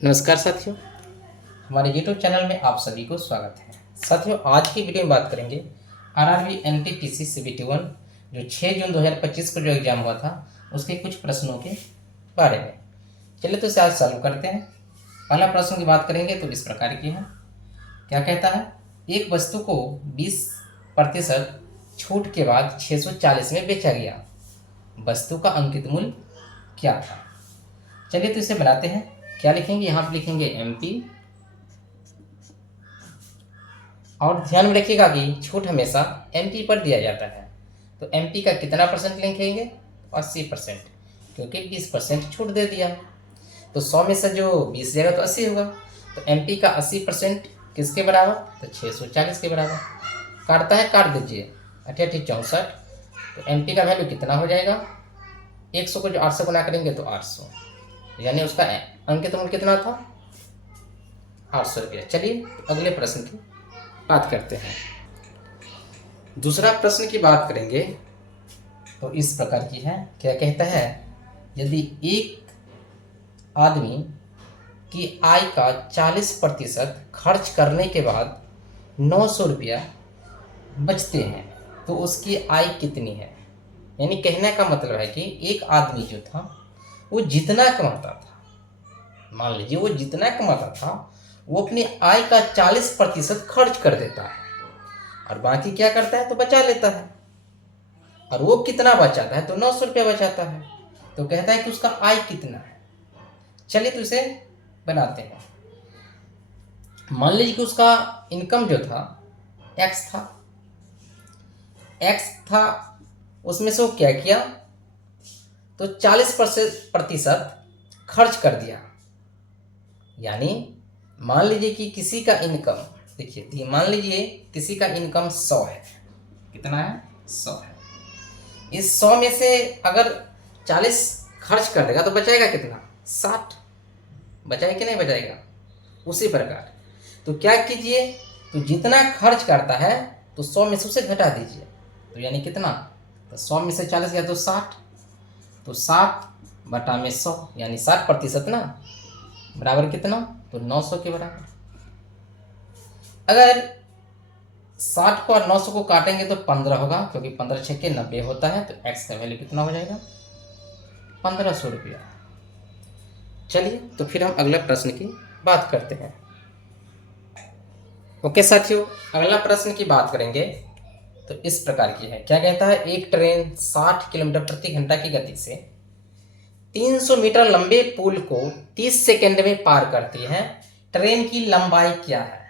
नमस्कार साथियों, हमारे YouTube चैनल में आप सभी को स्वागत है। साथियों, आज की वीडियो में बात करेंगे आरआरबी एनटीपीसी CBT1 जो 6 जून 2025 को जो एग्जाम हुआ था उसके कुछ प्रश्नों के बारे में। चलिए तो इसे आज सॉल्व करते हैं। पहला प्रश्न की बात करेंगे तो इस प्रकार की है। क्या कहता है, एक वस्तु को 20% छूट के बाद 640 में बेचा गया, वस्तु का अंकित मूल्य क्या था। चलिए तो इसे बनाते हैं। क्या लिखेंगे, यहाँ पर लिखेंगे MP, और ध्यान में रखिएगा कि छूट हमेशा MP पर दिया जाता है। तो MP का कितना परसेंट लिखेंगे, 80%, क्योंकि 20% छूट दे दिया। तो 100 में से जो 20 जाएगा तो 80 होगा। तो MP का 80% किसके बराबर, तो 640 के बराबर। काटता है, काट दीजिए, 88 64। तो MP का वैल्यू कितना हो जाएगा, 100 को जो 8 से गुना करेंगे तो 800, यानी उसका अंकित मूल्य कितना था, 800 रुपया। चलिए अगले प्रश्न की बात करते हैं। दूसरा प्रश्न की बात करेंगे तो इस प्रकार की है। क्या कहता है, यदि एक आदमी की आय का 40% खर्च करने के बाद 900 रुपया बचते हैं तो उसकी आय कितनी है। यानी कहने का मतलब है कि एक आदमी जो था वो जितना कमाता था, मान लीजिए वो जितना कमाता था वो अपनी आय का 40% खर्च कर देता है और बाकी क्या करता है तो बचा लेता है। और वो कितना बचाता है, तो 900 रुपया बचाता है। तो कहता है कि उसका आय कितना है। चलिए तो इसे बनाते हैं। मान लीजिए कि उसका इनकम जो था एक्स था, उसमें से वो क्या किया, तो 40% खर्च कर दिया। यानी मान लीजिए कि किसी का इनकम, देखिए मान लीजिए किसी का इनकम 100 है। कितना है, 100 है। इस 100 में से अगर 40 खर्च कर देगा तो बचाएगा कितना, 60। बचाएगा कि नहीं बचाएगा। उसी प्रकार तो क्या कीजिए, तो जितना खर्च करता है तो 100 में से उसे घटा दीजिए। तो यानी कितना, तो 100 में से 40 गया तो 60। तो 60 बटा में 100 यानी 60% ना, बराबर कितना, तो 900 के बराबर। अगर 60 को और 900 को काटेंगे तो 15 होगा, क्योंकि 15 छक्के 90 होता है। तो एक्स का वैल्यू कितना हो जाएगा, 1500 रुपया। चलिए तो फिर हम अगले प्रश्न की बात करते हैं। ओके साथियों, अगला प्रश्न की बात करेंगे तो इस प्रकार की है। क्या कहता है, एक ट्रेन 60 किलोमीटर प्रति घंटा की गति से 300 मीटर लंबे पुल को 30 सेकंड में पार करती है, ट्रेन की लंबाई क्या है।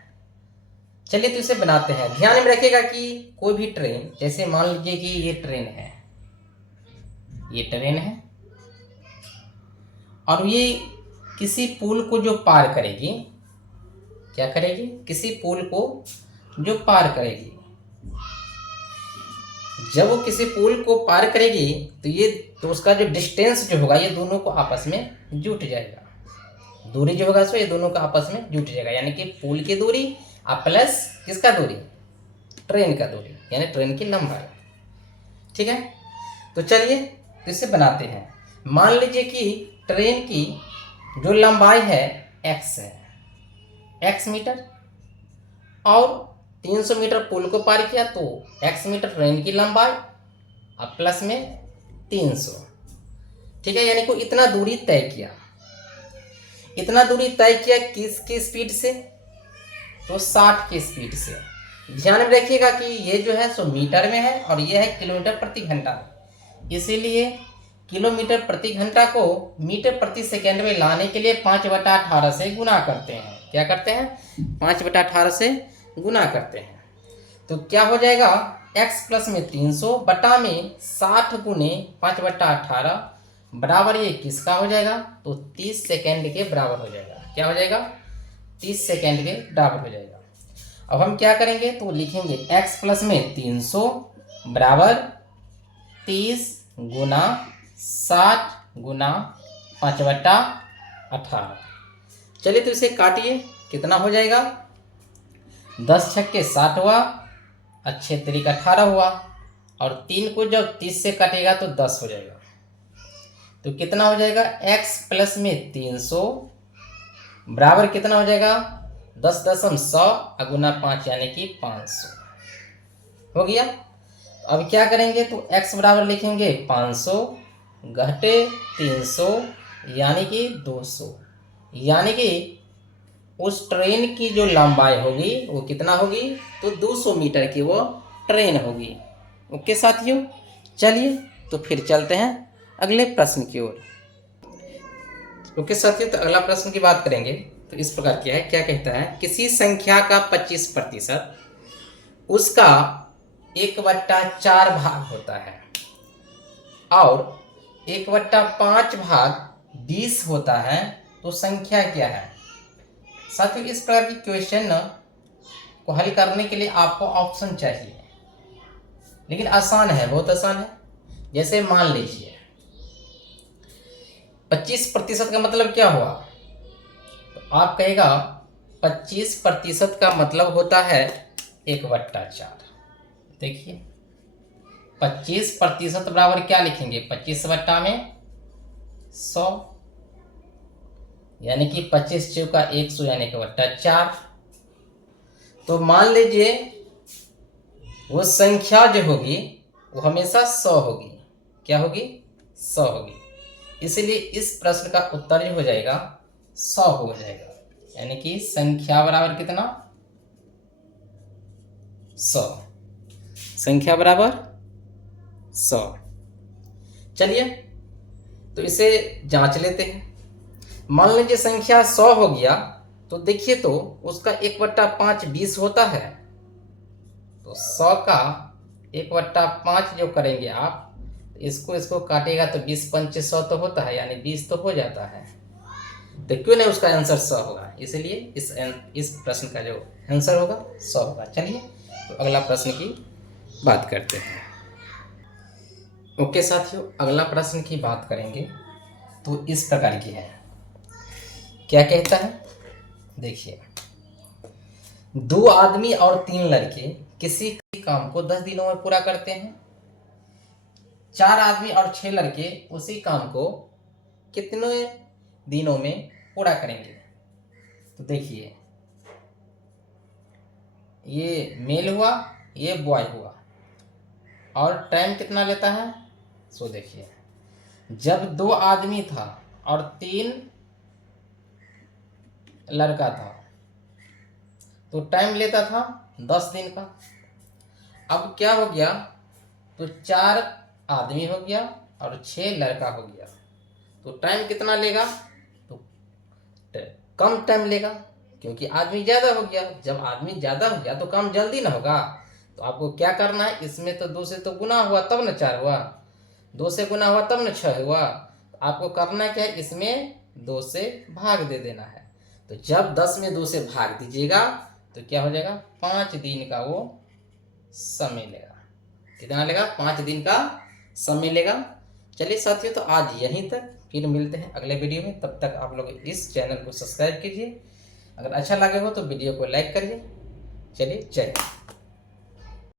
चलिए तो इसे बनाते हैं। ध्यान में रखिएगा कि कोई भी ट्रेन, जैसे मान लीजिए कि ये ट्रेन है, ये ट्रेन है और ये किसी पुल को जो पार करेगी, क्या करेगी, किसी पुल को जो पार करेगी। जब वो किसी पुल को पार करेगी तो ये, तो उसका जो डिस्टेंस जो होगा ये दोनों को आपस में जुट जाएगा। दूरी जो होगा सो ये दोनों का आपस में जुट जाएगा। यानी कि पुल की दूरी और प्लस किसका दूरी, ट्रेन का दूरी, यानी ट्रेन की लंबाई। ठीक है, तो चलिए तो इसे बनाते हैं। मान लीजिए कि ट्रेन की जो लंबाई है x है, x मीटर, और 300 मीटर पुल को पार किया तो x मीटर ट्रेन की लंबाई और प्लस में 300। ठीक है, यानी को इतना दूरी तय किया। इतना दूरी तय किया किसकी स्पीड से, तो 60 की स्पीड से। ध्यान में रखिएगा कि ये जो है सो मीटर में है और ये है किलोमीटर प्रति घंटा में। इसीलिए किलोमीटर प्रति घंटा को मीटर प्रति सेकंड में लाने के लिए 5/18 से गुना करते हैं। क्या करते हैं, 5/18 से गुना करते हैं। तो क्या हो जाएगा, x प्लस में 300 बटा में 60 गुने 5/18 बराबर ये किसका हो जाएगा, तो 30 सेकेंड के बराबर हो जाएगा। क्या हो जाएगा, 30 सेकेंड के बराबर हो जाएगा। अब हम क्या करेंगे, तो लिखेंगे x प्लस में 300 बराबर 30 गुना 60 गुना 5/18। चलिए तो इसे काटिए, कितना हो जाएगा, 10 छक्के 60 हुआ, अच्छे तरीके 18 हुआ, और 3 को जब 30 से काटेगा तो 10 हो जाएगा। तो कितना हो जाएगा, x प्लस में 300 बराबर कितना हो जाएगा 10.100 गुना 5 यानी कि 500 हो गया। अब क्या करेंगे तो x बराबर लिखेंगे 500 घटे 300 यानी कि 200, यानी कि उस ट्रेन की जो लंबाई होगी वो कितना होगी तो 200 मीटर की वो ट्रेन होगी। ओके साथियों, चलिए तो फिर चलते हैं अगले प्रश्न की ओर। ओके साथियों, तो अगला प्रश्न की बात करेंगे तो इस प्रकार क्या है, क्या कहता है, किसी संख्या का 25% उसका 1/4 भाग होता है और 1/5 भाग 20 होता है, तो संख्या क्या है। साथियों इस प्रकार की क्वेश्चन को हल करने के लिए आपको ऑप्शन चाहिए, लेकिन आसान है, बहुत आसान है। जैसे मान लीजिए 25% का मतलब क्या हुआ, तो आप कहेगा 25% का मतलब होता है 1/4। देखिए 25% बराबर क्या लिखेंगे, 25 में 100 यानी कि 25 चौका 100 यानी कि 1/4। तो मान लीजिए वो संख्या जो होगी वो हमेशा 100 होगी। क्या होगी, 100 होगी। इसलिए इस प्रश्न का उत्तर जो हो जाएगा 100 हो जाएगा, यानी कि संख्या बराबर कितना 100, संख्या बराबर 100। चलिए तो इसे जांच लेते हैं। मान लीजिए संख्या 100 हो गया, तो देखिए तो उसका 1/5 20 होता है, तो 100 का 1/5 जो करेंगे आप, इसको काटेगा तो 20×5 100 तो होता है, यानी 20 तो हो जाता है। तो क्यों नहीं उसका आंसर 100 होगा, इसलिए इस प्रश्न का जो आंसर होगा 100 होगा। चलिए तो अगला प्रश्न की बात करते हैं। ओके साथियों, अगला प्रश्न की बात करेंगे तो इस प्रकार की है, क्या कहता है, देखिए 2 आदमी और 3 लड़के किसी काम को 10 दिनों में पूरा करते हैं। 4 आदमी और 6 लड़के उसी काम को कितने दिनों में पूरा करेंगे। तो देखिए ये मेल हुआ, ये बॉय हुआ, और टाइम कितना लेता है। सो देखिए जब 2 आदमी था और 3 लड़का था तो टाइम लेता था 10 दिन का। अब क्या हो गया, तो 4 आदमी हो गया और 6 लड़का हो गया, तो टाइम कितना लेगा, तो कम टाइम लेगा, क्योंकि आदमी ज़्यादा हो गया। जब आदमी ज़्यादा हो गया तो काम जल्दी ना होगा। तो आपको क्या करना है, इसमें तो 2 से तो गुना हुआ तब न 4 हुआ, 2 से गुना हुआ तब न 6 हुआ। आपको करना क्या है, इसमें 2 से भाग दे देना है। तो जब 10 में 2 से भाग दीजिएगा तो क्या हो जाएगा, 5 दिन का वो समय लेगा। कितना लेगा, 5 दिन का समय लेगा। चलिए साथियों, तो आज यहीं तक, फिर मिलते हैं अगले वीडियो में। तब तक आप लोग इस चैनल को सब्सक्राइब कीजिए, अगर अच्छा लगे हो तो वीडियो को लाइक करिए। चलिए जय हिंद।